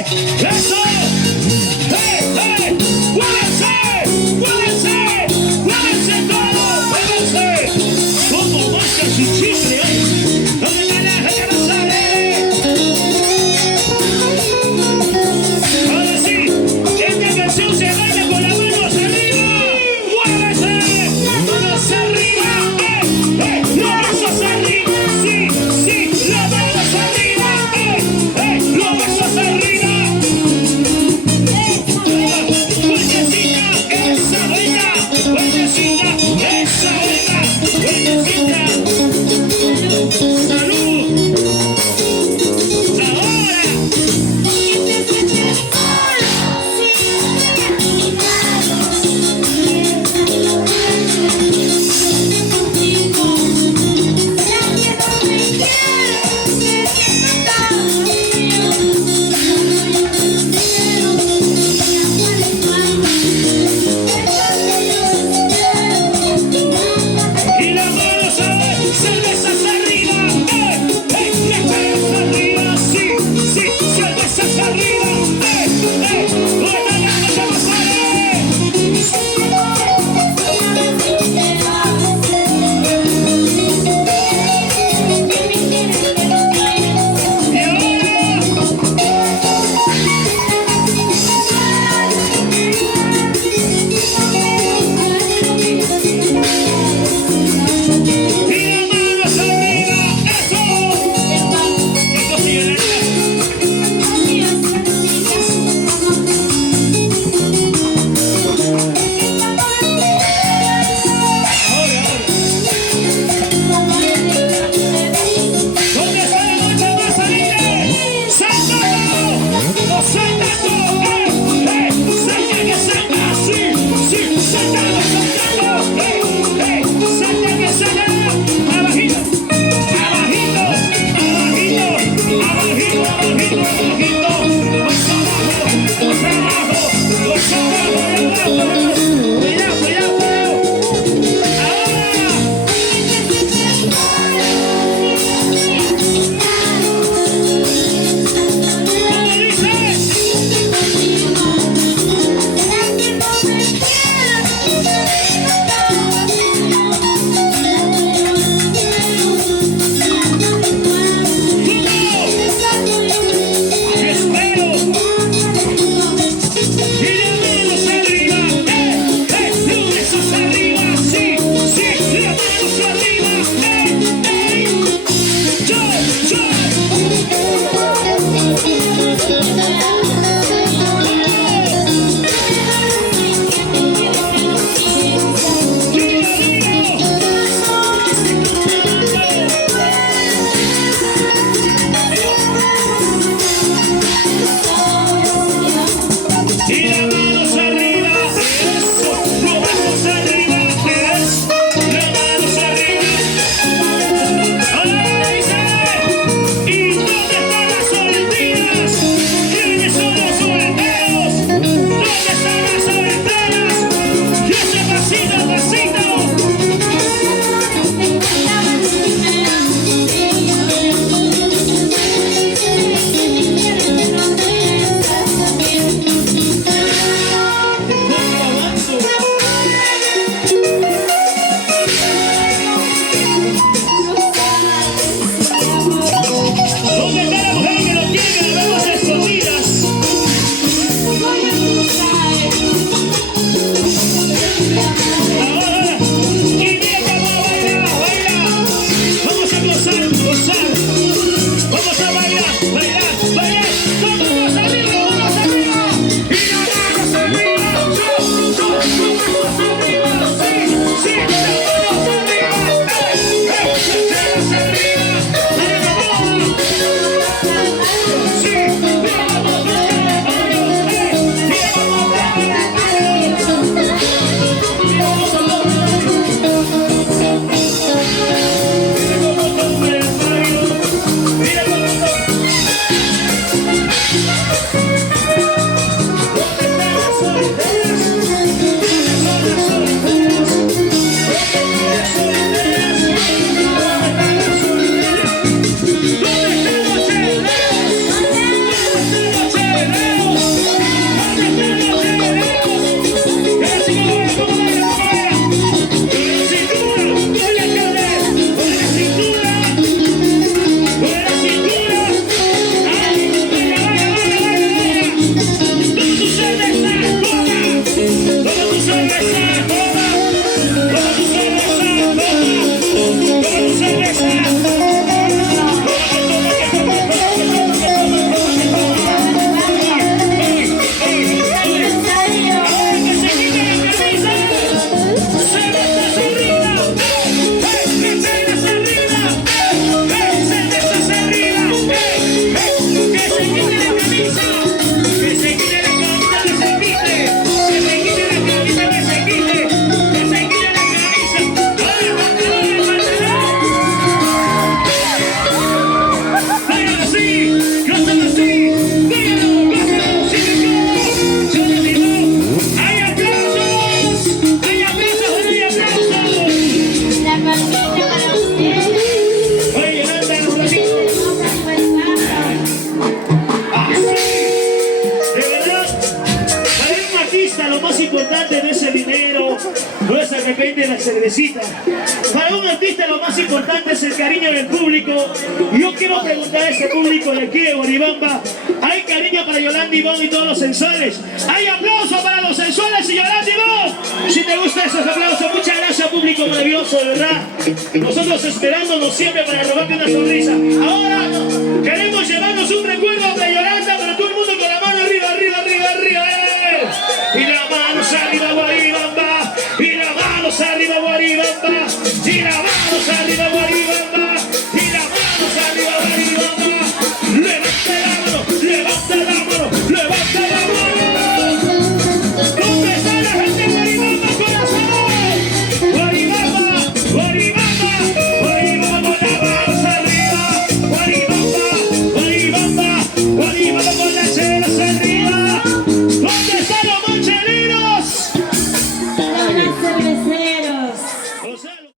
¡Eso! ¡Hey, hey! ¡Muévanse! ¡Muévanse! ¡Muévanse todos! ¡Muévanse! ¡Como moscas y chicle! ¡Donde está la gente no sale! Ahora sí, esta canción se baila con las manos arriba. ¡Muévanse! ¡Manos arriba! ¡Los brazos arriba! ¡Sí, sí! ¡Los brazos arriba! ¡Los brazos arriba! una cervecita. Para un artista lo más importante es el cariño del público. Yo quiero preguntar a este público de aquí de Guaribamba, ¿hay cariño para Yolanda Ivonne y todos los sensuales? ¿Hay aplauso para los sensuales y Yolanda Ivonne? Si te gustan esos aplausos, muchas gracias público maravilloso, de verdad. Nosotros esperándonos siempre para robarte una sonrisa. Ahora queremos